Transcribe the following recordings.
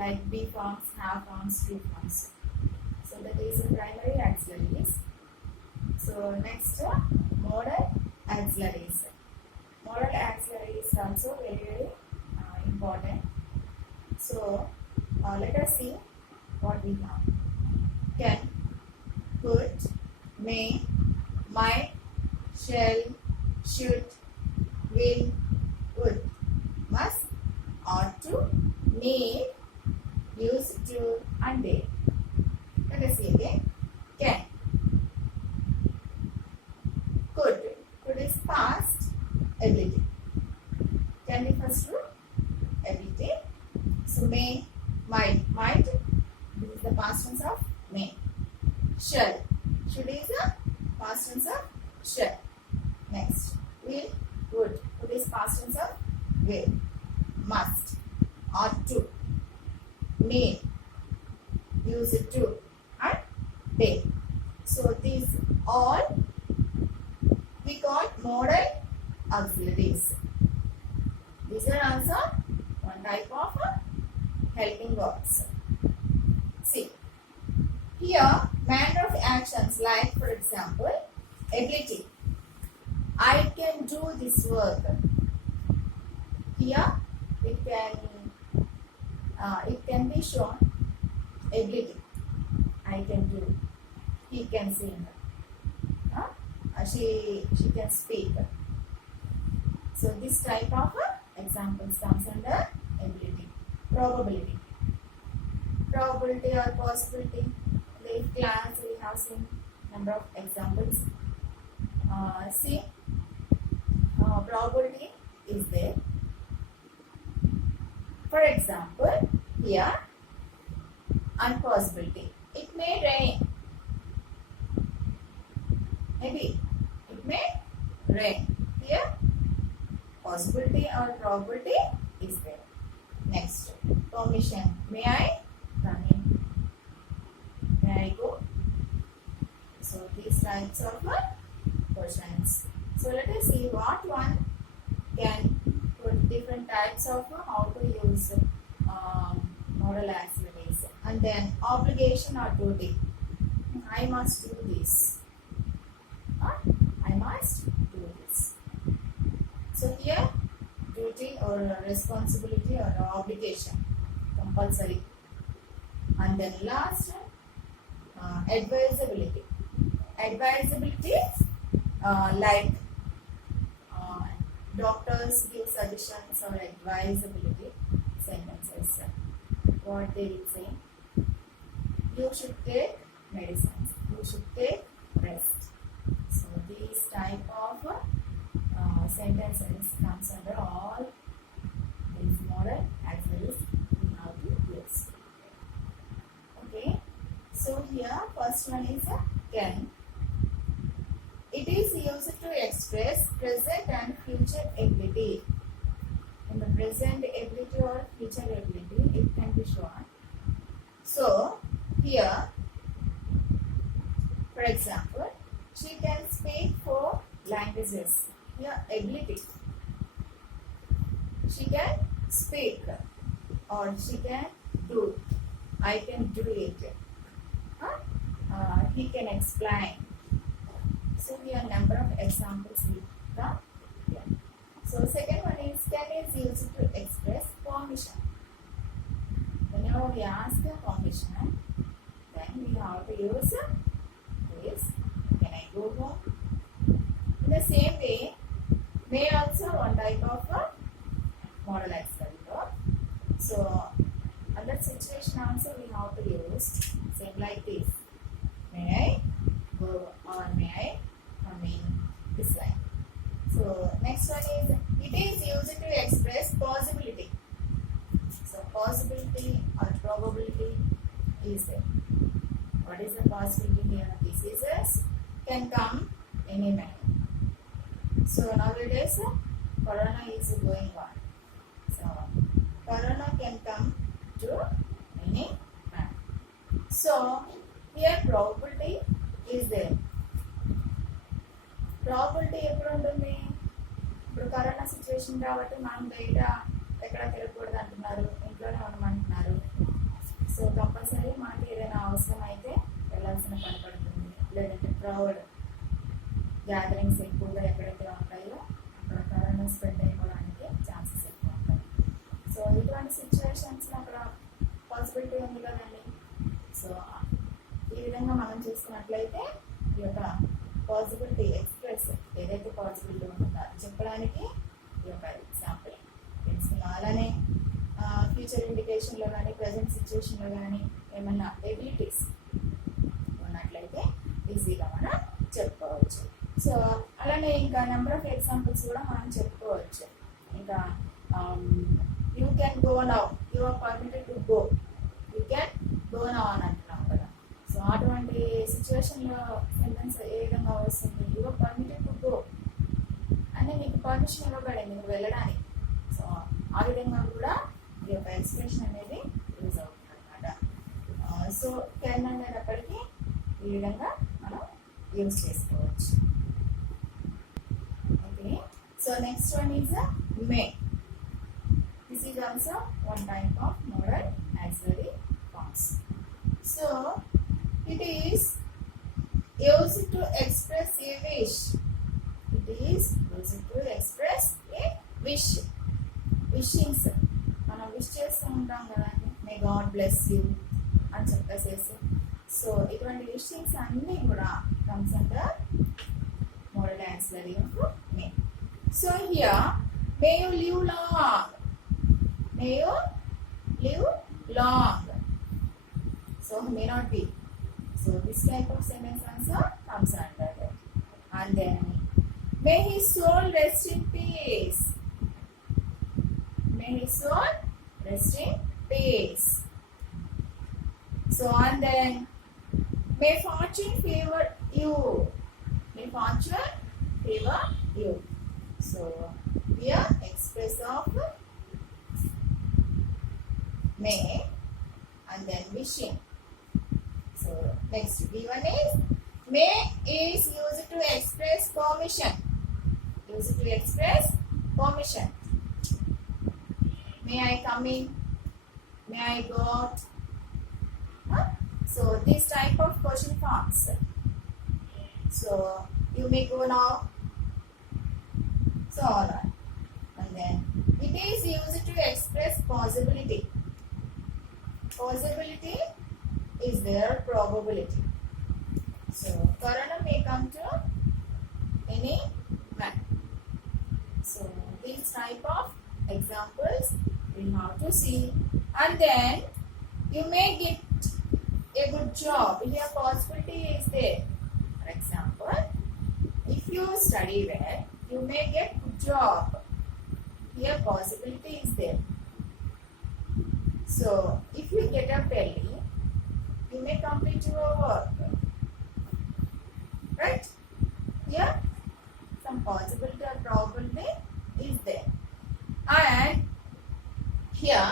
like be forms, have forms, do forms. So that is the primary auxiliaries. So next, modal auxiliaries. Modal auxiliary is also very important. So let us see what we have. Can, could, may, might, shall, should, will, would, must, ought to, need, used to, and did. Let us see again. Can. Could. Could is past ability. Can refers to ability. So may, might. This is the past tense of may. Shall. Should is the past tense of shall. Next. Will, would. Would is past tense of will. Must. Ought to. Need. Use it to. And did. So these all we call modal auxiliaries. These are also one type of helping verbs. See, here manner of actions like, for example, ability. I can do this work. Here it can be shown ability. I can do. He can sing. She can speak. So this type of examples comes under ability. Probability. Probability or possibility. In the class we have seen number of examples. See, probability is there. For example, here, and possibility. It may rain. Maybe it may rain. Here, possibility or probability is there. Next, permission. May I come in? May I go? So these types of questions. So let us see what one can put different types of how to use modal auxiliaries. And then obligation or duty. I must do this. I must do this. So here duty or responsibility or obligation, compulsory. And then last, advisability. Advisability like doctors give suggestions or advisability sentences. What they will say? You should take medicines. You should take rest. So these type of sentences comes under all these modal auxiliaries we have to use. Okay. So here first one is can. It is used to express present and future ability. In the present ability or future ability, it can be shown. So here, for example, she can speak 4 languages. Here, ability. She can speak or she can do. I can do it. He can explain. So here number of examples will come here. So second one is can is used to express permission. Whenever we ask permission, then we have to use this. Can I go home? In the same way, may also one type of modal auxiliary. So under situation also we have to use same like this. May I go or may I come in this line. So next one is it is used to express possibility. So possibility or probability is there. What is the possibility here? Diseases can come any manner. So nowadays corona is going on. So corona can come to any manner. So here probability is there. Probability ఎప్పుడు ఉంటుంది? ఇప్పుడు corona situation కాబట్టి మనం బయట ఎక్కడ తిరగకూడదు అంటున్నారు, ఇంట్లోనే ఉండమంటున్నారు. సో కంపల్సరీ మనకి ఏదైనా అవసరం అయితే వెళ్ళాల్సిన పని పడుతుంది, లేదంటే క్రౌడ్ గ్యాదరింగ్స్ ఎక్కువగా ఎక్కడైతే ఉంటాయో అక్కడ కరోనా స్ప్రెడ్ అయిపోవడానికి ఛాన్సెస్ ఎక్కువ ఉంటాయి. సో ఇటువంటి సిచ్యువేషన్స్లో అక్కడ పాసిబిలిటీ ఉంది కదండి. సో ఈ విధంగా మనం చూసుకున్నట్లయితే ఈ యొక్క పాసిబిలిటీ ఎక్స్ప్రెస్ ఏదైతే పాసిబిలిటీ ఉంటుందో అది చెప్పడానికి ఈ యొక్క ఎగ్జాంపుల్ తెలుసుకున్నాం. అలానే ఫ్యూచర్ ఇండికేషన్లో కానీ ప్రజెంట్ సిచ్యువేషన్లో కానీ ఏమన్నా ఎబిలిటీస్ ఉన్నట్లయితే ఈజీగా మనం చెప్పుకోవచ్చు. సో అలానే ఇంకా నెంబర్ ఆఫ్ ఎగ్జాంపుల్స్ కూడా మనం చెప్పుకోవచ్చు. ఇంకా you can go now, you are permitted to go, you can go now అని అంటున్నాం కదా. సో అటువంటి సిచ్యువేషన్లో సెంటెన్స్ ఏ విధంగా వస్తుంది, you are permitted to go అంటే నీకు పర్మిషన్ ఇవ్వబడింది నువ్వు వెళ్ళడానికి. సో ఆ విధంగా కూడా ఈ యొక్క ఎక్స్ప్రెషన్ అనేది యూజ్ అవుతుంది అనమాట. సో కెన్ అనేటప్పటికీ ఈ విధంగా మనం యూజ్ చేసుకోవచ్చు. Okay, so next one is May. This is also one type of model auxiliary forms. So it is used to express a wish. It is used to express a wish. Wishings మనం wish చేస్తూ ఉంటాం కదా, may God bless you అని చెప్పేసేసి. So ఇటువంటి విషింగ్స్ అన్నీ కూడా comes under model auxiliary of May. So here may you live long, may you live long. So may not be. So this type of sentence answer comes under that. And then may his soul rest in peace. May his soul rest in peace. So and then may fortune favor you. May fortune favor you. So here express of may and then wishing. So next B1 is may is used to express permission. Used to express permission. May I come in? May I go out? Huh? So this type of question forms. So you may go now. So on. And then it is used to express possibility. Possibility is their probability. So corona may come to any man. So these type of examples we have to see, and then you may get a good job. Here possibility is there. For example, if you study well, you may get good job. Here possibility is there. So if you get up early, you may complete your work. Right? Here some possibility or probability is there. And here,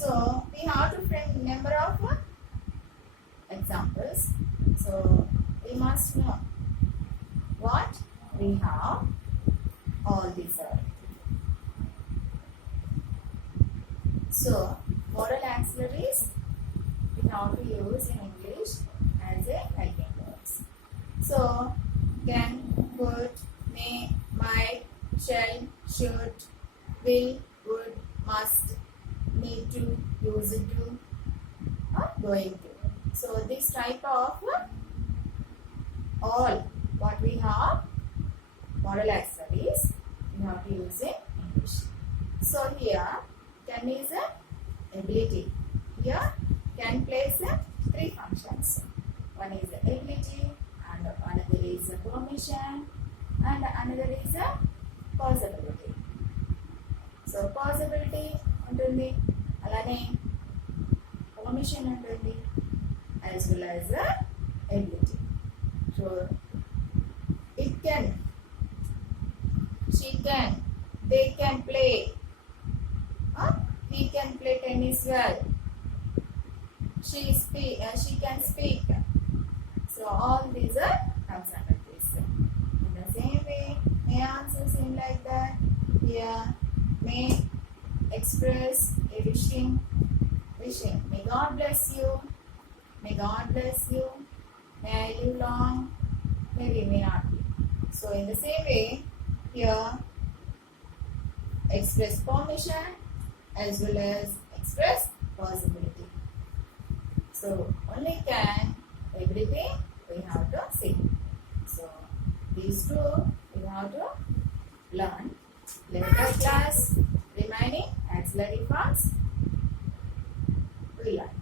so we have to frame number of examples. So we must know what we have all these are. So modal auxiliaries we have to use in English as a helping words. So can, could, may, might, shall, should, will, would, must, need to, use to, or going to. So this type of all what we have modal auxiliaries we have to use in English. So here can is a ability. Here can plays three functions. One is ability, and another is permission, and another is possibility. So possibility ఉంటుంది, అలానే permission ఉంటుంది, as well as ability. So it can, she can, they can play. He can play tennis well. She can speak. So all these are comes under this. In the same way, may answer same like that. Here, may express a wishing. May God bless you. May God bless you. May I live long. Maybe, may not be. So in the same way, here express permission as well as express possibility. So only can, everything we have to see. So these two we have to learn. Later class remaining auxiliary parts we learn.